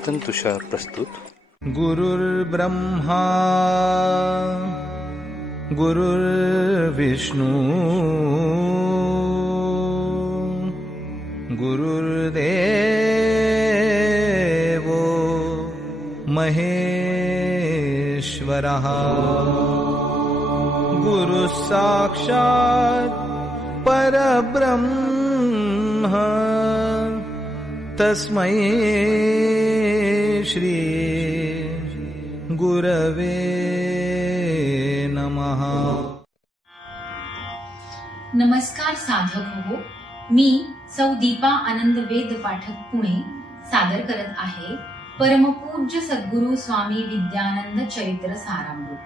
चिंतन तुषार प्रस्तुत. गुरुर्ब्रह्मा गुरुर्विष्णू गुरुर्देव महेश्वरः गुरु साक्षात् परब्रह्म तस्मै श्री गुरवे नमः. नमस्कार साधक हो, मी सौ दीपा आनंद वेद पाठक पुणे सादर करत आहे परमपूज्य सद्गुरु स्वामी विद्यानंद चरित्र सारामृत.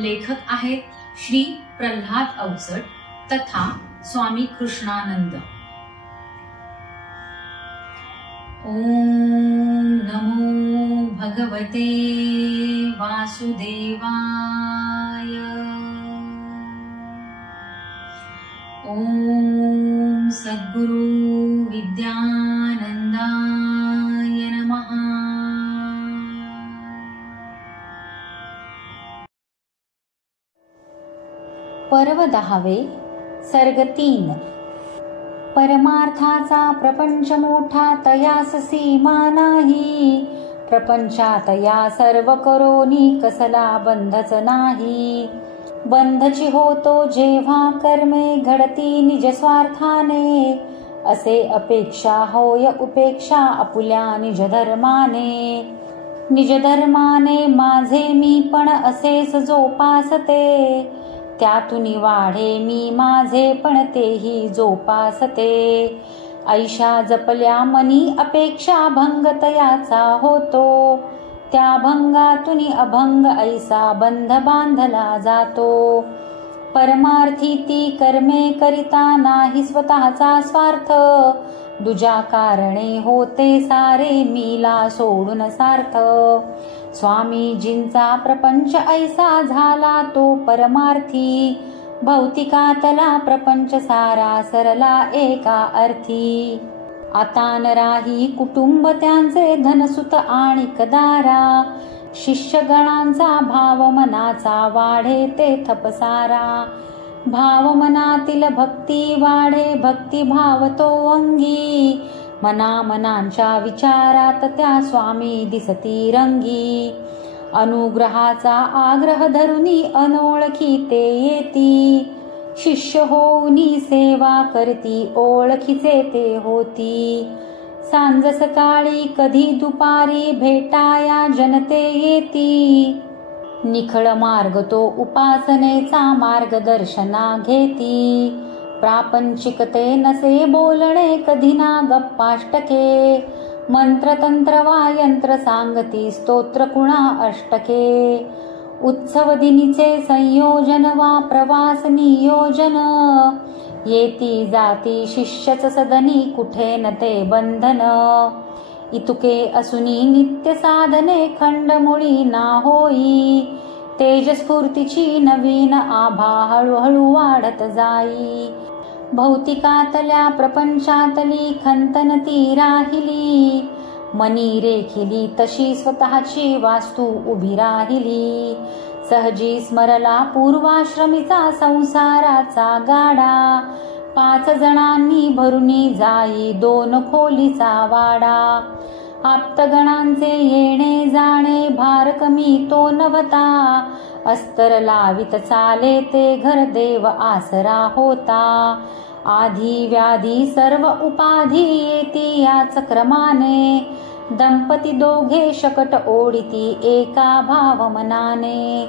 लेखक आहेत श्री प्रल्हाद अवचट तथा स्वामी कृष्णानंद. ओम नमो भगवते वासुदेवाय. ओम सद्गुरु विद्यानंदाय नमः. पर्व 10 सर्ग 3. परमार्थाचा प्रपंच मोठा तयास सीमा नाही. प्रपंचात या सर्व करोनी कसला बंधच नाही. बंधची होतो जेव्हा कर्मे घडती निज स्वार्थाने. असे अपेक्षा होय उपेक्षा आपुल्या निज धर्माने. निज धर्माने माझे मी पण असेच जोपासते. त्यातून वाढे मी माझे पण तेही जोपासते. ऐशा जपल्या मनी अपेक्षा भंग तयाचा होतो. त्या भंगातून अभंग ऐसा बंध बांधला जातो. परमार्थी ती कर्मे करिता नाही स्वतःचा स्वार्थ. दुजा कारणे होते सारे मीला सोडून सार्थ. स्वामीजींचा प्रपंच ऐसा झाला तो परमार्थी. भौतिकातला प्रपंच सारा सरला एका अर्थी. आता न राही कुटुंब त्यांचे धनसुत आणि कदारा. शिष्यगणांचा भाव मनाचा वाढे ते थपसारा. भाव मनातील भक्ती वाढे भक्ती भाव तो अंगी. मनांच्या विचारात त्या स्वामी दिसती रंगी. अनुग्रहाचा आग्रह धरुनी अनोळखी ते येती. शिष्य होऊनी सेवा करती ओळखीचे ते होती. सांज सकाळी कधी दुपारी भेटाया जनते येती. निखळ मार्ग तो उपासनेचा मार्गदर्शना घेती. प्रापंचिकते नसे बोलणे कधी ना गप्पाष्टके. मंत्रतंत्र वा यंत्र सांगती स्तोत्र कुणा अष्टके. उत्सव दिनीचे संयोजन वा प्रवास नियोजन. येती जाती शिष्यच सदनी कुठे न ते बंधन. इतुके असुनी नित्य साधने खंडमुळी ना होई. तेजस्फूर्तीची नवीन आभा हळूहळू वाढत जाई. भौतिकातल्या प्रपंचातली खंतन ती राहिली. मनी रेखिली तशी स्वतःची वास्तू उभी राहिली. सहजी स्मरला पूर्वाश्रमीचा संसाराचा गाडा. 5 जणांनी भरुनी जाई 2 खोलीचा वाडा. आप्तगणांचे येणे जाणे भार कमी तो नव्हता. अस्तर लावित चाले ते घर देव आसरा होता. आधी व्याधी सर्व उपाधी येती याच क्रमाने. दंपती दोघे शकट ओढिती एका भाव मनाने.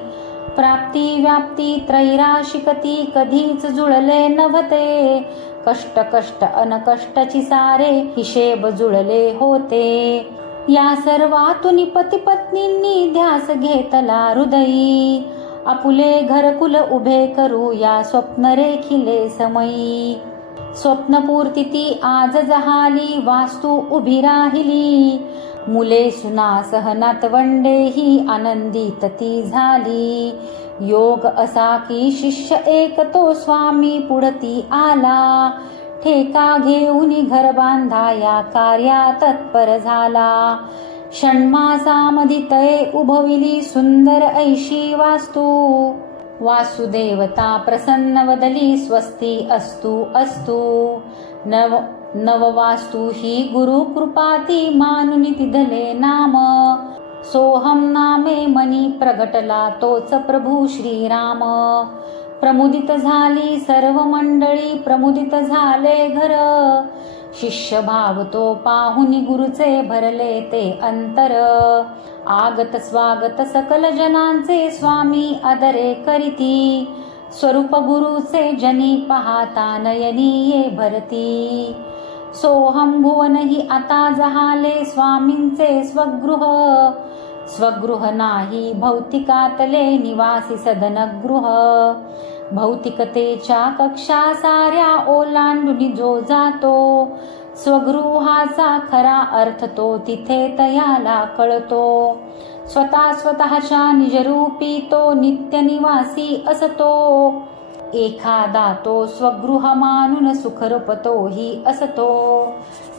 प्राप्ती व्याप्ती त्रैराशिकती कधीच जुळले नव्हते. कष्ट कष्ट अनकष्टाची सारे हिशेब जुळले होते. या सर्वातून पती पत्नींनी ध्यास घेतला हृदयी. आपुले घरकुल उभे करू या स्वप्न रेखिले समयी. स्वप्नपूर्ती ती आज जहाली वास्तू उभी राहिली. मुले सुना सहनातवंडे ही आनंदित ती झाली. योग असा की शिष्य एक तो स्वामी पुढती आला. ठेका घेऊन घर बांधा या कार्या तत्पर झाला. षण्मासामधि तये उभविली सुंदर ऐशी वास्तू. वासुदेवता प्रसन्न वदली स्वस्ती अस्तु अस्तु. नववास्तु ही गुरु कृपाती मानुनी तिधले नाम. सोहम नामे मनी प्रगटला तोच प्रभू श्रीराम. प्रमुदित झाली सर्व मंडळी प्रमुदित झाले घर. शिष्य भाव तो पाहुनी गुरुचे भरले ते अंतर. आगत स्वागत सकल जनांचे स्वामी आदरे करीती. स्वरूप गुरुचे जनी पाहता नयनी ये भरती. सोहम भुवन ही आता जहाले स्वामींचे स्वगृह. स्वगृह नाही भौतिकातले निवासी सदनगृह. भौतिकतेच्या कक्षा साऱ्या ओलांडून जो जातो. स्वगृहाचा खरा अर्थ तो तिथे तयाला कळतो. स्वतःच्या निजरूपी तो नित्य निवासी असतो. एखादा तो स्वगृह मानून सुखरूप तोही असतो.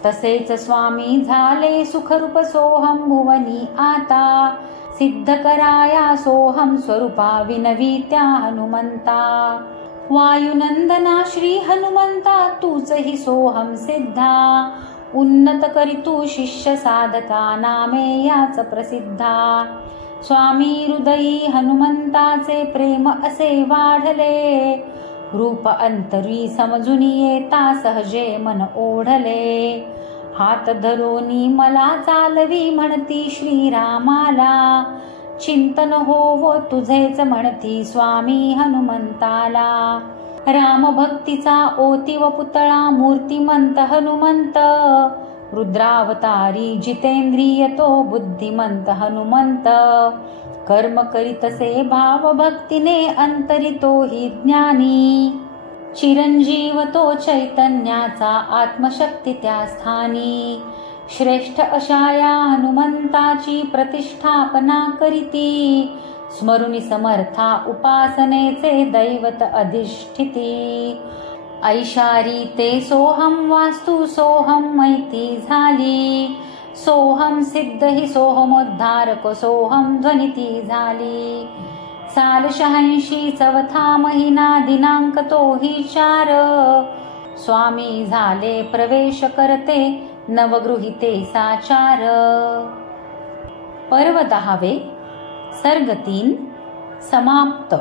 तसेच स्वामी झाले सुखरूप सोहम भुवनी आता. सिद्ध कराया सोहम स्वरूपा विनवित्या हनुमंता. वायुनंदना श्री हनुमंता तूच ही सोहम सिद्धा. उन्नत करीतू शिष्य साधका नामे याच प्रसिद्धा. स्वामी हृदयी हनुमंताचे प्रेम असे वाढले. रूप अंतरी समजून येता सहजे मन ओढले. हात धरोनी मला चालवी म्हणती श्रीरामाला. चिंतन होवो तुझेच म्हणती स्वामी हनुमंताला. राम भक्तीचा ओतीव पुतळा मूर्तिमंत हनुमंत. रुद्रावतारी जितेंद्रिय तो बुद्धिमंत हनुमंत. कर्म करीतसे भाव भक्तीने अंतरी तोही ज्ञानी. चिरंजीव तो चैतन्याचा आत्मशक्ती त्या स्थानी. श्रेष्ठ अशा या हनुमंताची प्रतिष्ठापना करीती. स्मरुनी समर्था उपासनेचे दैवत अधिष्ठिती. ऐशारी ते सोहम वास्तु सोहम मैती झाली. सोहम सिद्ध ही सोहमोद्धारक सोहम ध्वनिती झाली. साल 86 चौथा महिना दिनांक तोही 4. स्वामी झाले प्रवेश करते नवगृहिते साचार. पर्व 10 सर्ग 3 समाप्त.